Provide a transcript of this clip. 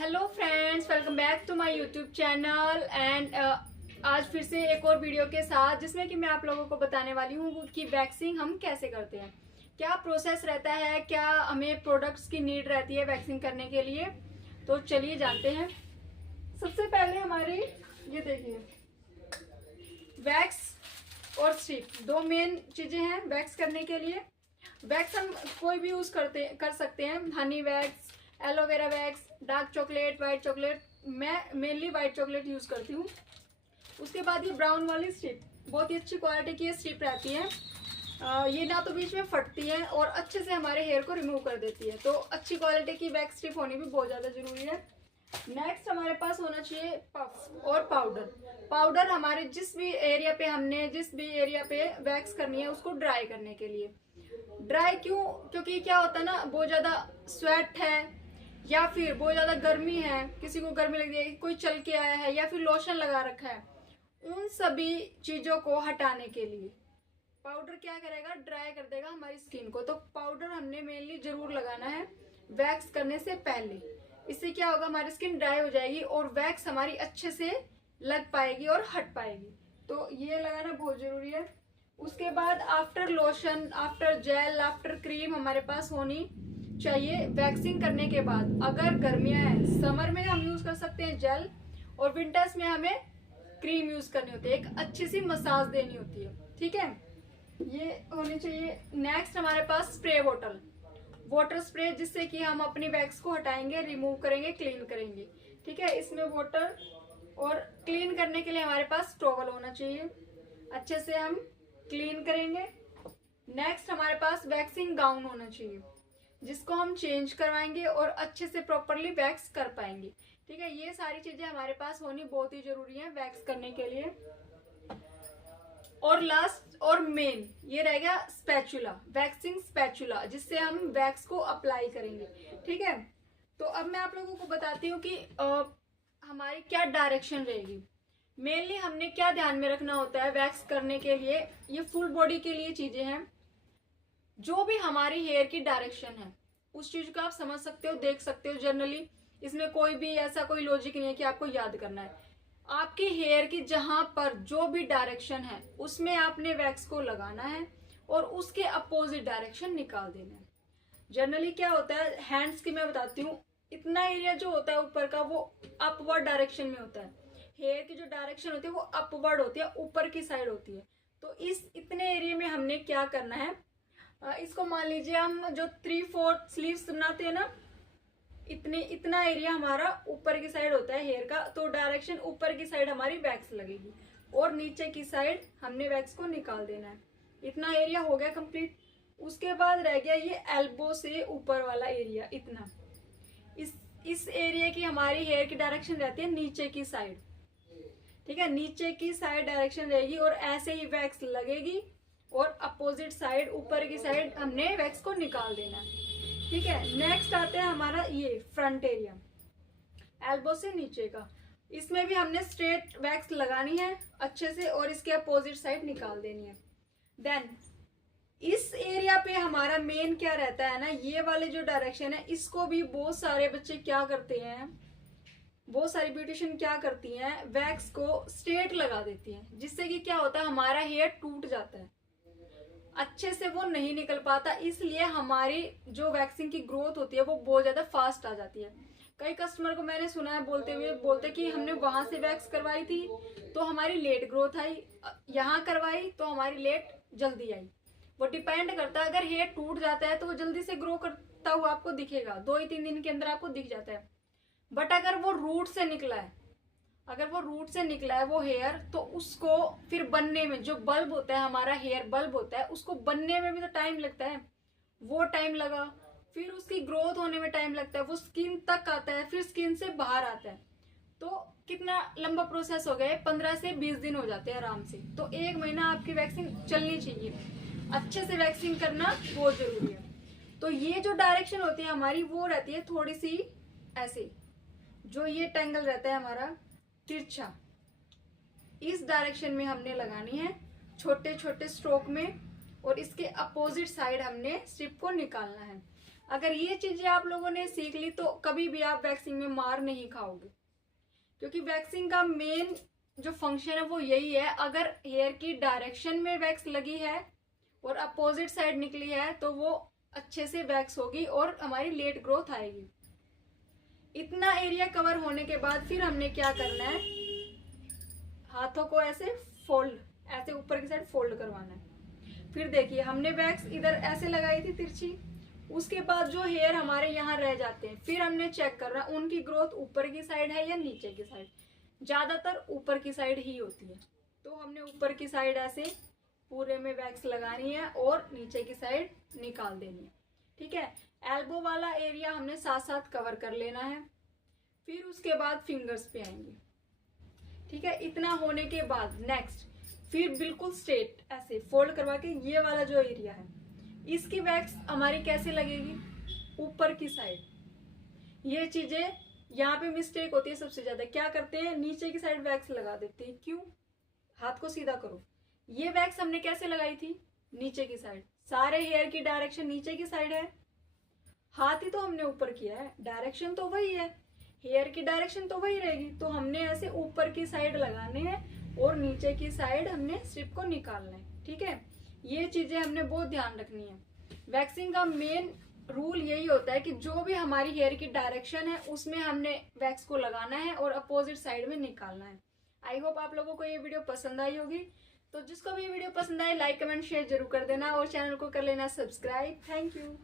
Hello friends, welcome back to my YouTube channel and आज फिर से एक और वीडियो के साथ जिसमें कि मैं आप लोगों को बताने वाली हूँ कि वैक्सिंग हम कैसे करते हैं, क्या प्रोसेस रहता है, क्या हमें प्रोडक्ट्स की नीड रहती है वैक्सिंग करने के लिए। तो चलिए जानते हैं। सबसे पहले हमारी ये देखिए, वैक्स और स्ट्रिप दो मेन चीज़ें हैं वैक्स करने के लिए। वैक्स हम कोई भी यूज़ कर सकते हैं, honey wax, aloe vera wax, dark chocolate, white chocolate. मैं मेनली वाइट चॉकलेट यूज़ करती हूँ। उसके बाद ये ब्राउन वाली स्ट्रिप बहुत ही अच्छी क्वालिटी की स्ट्रिप रहती है। ये ना तो बीच में फटती है और अच्छे से हमारे हेयर को रिमूव कर देती है। तो अच्छी क्वालिटी की वैक्स स्ट्रिप होनी भी बहुत ज़्यादा ज़रूरी है। नेक्स्ट हमारे पास होना चाहिए पफ्स और पाउडर। पाउडर हमारे जिस भी एरिया पे वैक्स करनी है उसको ड्राई करने के लिए। ड्राई क्यों? क्योंकि क्या होता है ना, बहुत ज़्यादा स्वेट है या फिर बहुत ज़्यादा गर्मी है, किसी को गर्मी लग है, कोई चल के आया है या फिर लोशन लगा रखा है, उन सभी चीज़ों को हटाने के लिए पाउडर क्या करेगा, ड्राई कर देगा हमारी स्किन को। तो पाउडर हमने मेनली जरूर लगाना है वैक्स करने से पहले। इससे क्या होगा, हमारी स्किन ड्राई हो जाएगी और वैक्स हमारी अच्छे से लग पाएगी और हट पाएगी। तो ये लगाना बहुत ज़रूरी है। उसके बाद after lotion, after gel, after cream हमारे पास होनी चाहिए वैक्सिंग करने के बाद। अगर गर्मियां हैं, समर में हम यूज कर सकते हैं जेल और विंटर्स में हमें क्रीम यूज करनी होती है, एक अच्छी सी मसाज देनी होती है। ठीक है, ये होनी चाहिए। नेक्स्ट हमारे पास स्प्रे बॉटल, वाटर स्प्रे, जिससे कि हम अपनी वैक्स को हटाएंगे, रिमूव करेंगे, क्लीन करेंगे। ठीक है, इसमें वाटर और क्लीन करने के लिए हमारे पास टॉवल होना चाहिए, अच्छे से हम क्लीन करेंगे। नेक्स्ट हमारे पास वैक्सिंग गाउन होना चाहिए जिसको हम चेंज करवाएंगे और अच्छे से प्रॉपरली वैक्स कर पाएंगे। ठीक है, ये सारी चीजें हमारे पास होनी बहुत ही जरूरी है वैक्स करने के लिए। और लास्ट और मेन ये रहेगा स्पैचुला, वैक्सिंग स्पैचुला, जिससे हम वैक्स को अप्लाई करेंगे। ठीक है, तो अब मैं आप लोगों को बताती हूँ कि हमारी क्या डायरेक्शन रहेगी। मेनली हमने क्या ध्यान में रखना होता है वैक्स करने के लिए, ये फुल बॉडी के लिए चीजें हैं। जो भी हमारी हेयर की डायरेक्शन है उस चीज को आप समझ सकते हो, देख सकते हो। जनरली इसमें कोई भी ऐसा कोई लॉजिक नहीं है कि आपको याद करना है। आपकी हेयर की जहां पर जो भी डायरेक्शन है उसमें आपने वैक्स को लगाना है और उसके अपोजिट डायरेक्शन निकाल देना है। जनरली क्या होता है, हैंड्स की मैं बताती हूँ, इतना एरिया जो होता है ऊपर का वो अपवर्ड डायरेक्शन में होता है। हेयर की जो डायरेक्शन होती है वो अपवर्ड होती है, ऊपर की साइड होती है। तो इस इतने एरिया में हमने क्या करना है, इसको मान लीजिए हम जो 3/4 स्लीव्स बनाते हैं ना, इतना एरिया हमारा ऊपर की साइड होता है हेयर का। तो डायरेक्शन ऊपर की साइड हमारी वैक्स लगेगी और नीचे की साइड हमने वैक्स को निकाल देना है। इतना एरिया हो गया कंप्लीट। उसके बाद रह गया ये एल्बो से ऊपर वाला एरिया, इतना। इस एरिया की हमारी हेयर की डायरेक्शन रहती है नीचे की साइड। ठीक है, नीचे की साइड डायरेक्शन रहेगी और ऐसे ही वैक्स लगेगी और अपोजिट साइड, ऊपर की साइड हमने वैक्स को निकाल देना है। ठीक है, नेक्स्ट आता है हमारा ये फ्रंट एरिया, एल्बो से नीचे का। इसमें भी हमने स्ट्रेट वैक्स लगानी है अच्छे से और इसके अपोजिट साइड निकाल देनी है। देन इस एरिया पे हमारा मेन क्या रहता है ना, ये वाले जो डायरेक्शन है, इसको भी बहुत सारे बच्चे क्या करते हैं, बहुत सारी ब्यूटिशियन क्या करती हैं, वैक्स को स्ट्रेट लगा देती हैं, जिससे कि क्या होता है, हमारा हेयर टूट जाता है, अच्छे से वो नहीं निकल पाता। इसलिए हमारी जो वैक्सिंग की ग्रोथ होती है वो बहुत ज्यादा फास्ट आ जाती है। कई कस्टमर को मैंने सुना है बोलते कि हमने वहां से वैक्स करवाई थी तो हमारी लेट ग्रोथ आई, यहाँ करवाई तो हमारी लेट जल्दी आई। वो डिपेंड करता है, अगर हेयर टूट जाता है तो वो जल्दी से ग्रो करता हुआ आपको दिखेगा, 2 ही 3 दिन के अंदर आपको दिख जाता है। बट अगर वो रूट से निकला है, वो हेयर, तो उसको फिर बनने में, जो बल्ब होता है हमारा हेयर बल्ब होता है, उसको बनने में भी तो टाइम लगता है। वो टाइम लगा, फिर उसकी ग्रोथ होने में टाइम लगता है, वो स्किन तक आता है, फिर स्किन से बाहर आता है। तो कितना लंबा प्रोसेस हो गया, 15 से 20 दिन हो जाते हैं आराम से। तो 1 महीना आपकी वैक्सिंग चलनी चाहिए, अच्छे से वैक्सिंग करना बहुत जरूरी है। तो ये जो डायरेक्शन होती है हमारी वो रहती है थोड़ी सी ऐसे, जो ये टेंगल रहता है हमारा तिरछा, इस डायरेक्शन में हमने लगानी है छोटे छोटे स्ट्रोक में और इसके अपोजिट साइड हमने स्ट्रिप को निकालना है। अगर ये चीजें आप लोगों ने सीख ली तो कभी भी आप वैक्सिंग में मार नहीं खाओगे, क्योंकि वैक्सिंग का मेन जो फंक्शन है वो यही है। अगर हेयर की डायरेक्शन में वैक्स लगी है और अपोजिट साइड निकली है तो वो अच्छे से वैक्स होगी और हमारी लेट ग्रोथ आएगी। इतना एरिया कवर होने के बाद फिर हमने क्या करना है, हाथों को ऐसे फोल्ड, ऐसे ऊपर की साइड फोल्ड करवाना है। फिर देखिए हमने वैक्स इधर ऐसे लगाई थी तिरछी, उसके बाद जो हेयर हमारे यहाँ रह जाते हैं फिर हमने चेक करना उनकी ग्रोथ ऊपर की साइड है या नीचे की साइड। ज्यादातर ऊपर की साइड ही होती है, तो हमने ऊपर की साइड ऐसे पूरे में वैक्स लगानी है और नीचे की साइड निकाल देनी है। ठीक है, एल्बो वाला एरिया हमने साथ साथ कवर कर लेना है। फिर उसके बाद फिंगर्स पे आएंगे। ठीक है, इतना होने के बाद नेक्स्ट फिर बिल्कुल स्ट्रेट ऐसे फोल्ड करवा के ये वाला जो एरिया है इसकी वैक्स हमारी कैसे लगेगी, ऊपर की साइड। ये चीजें यहाँ पे मिस्टेक होती है सबसे ज्यादा, क्या करते हैं नीचे की साइड वैक्स लगा देते हैं। क्यों, हाथ को सीधा करो। ये वैक्स हमने कैसे लगाई थी, नीचे की साइड। सारे हेयर की डायरेक्शन नीचे की साइड है, हाथ ही तो हमने ऊपर किया है, डायरेक्शन तो वही है, हेयर की डायरेक्शन तो वही रहेगी। तो हमने ऐसे ऊपर की साइड लगाने हैं और नीचे की साइड हमने स्ट्रिप को निकालना है। ठीक है, ये चीजें हमने बहुत ध्यान रखनी है। वैक्सिंग का मेन रूल यही होता है कि जो भी हमारी हेयर की डायरेक्शन है उसमें हमने वैक्स को लगाना है और अपोजिट साइड में निकालना है। आई होप आप लोगों को ये वीडियो पसंद आई होगी। तो जिसको भी ये वीडियो पसंद आए लाइक कमेंट शेयर जरूर कर देना और चैनल को कर लेना सब्सक्राइब। Thank you.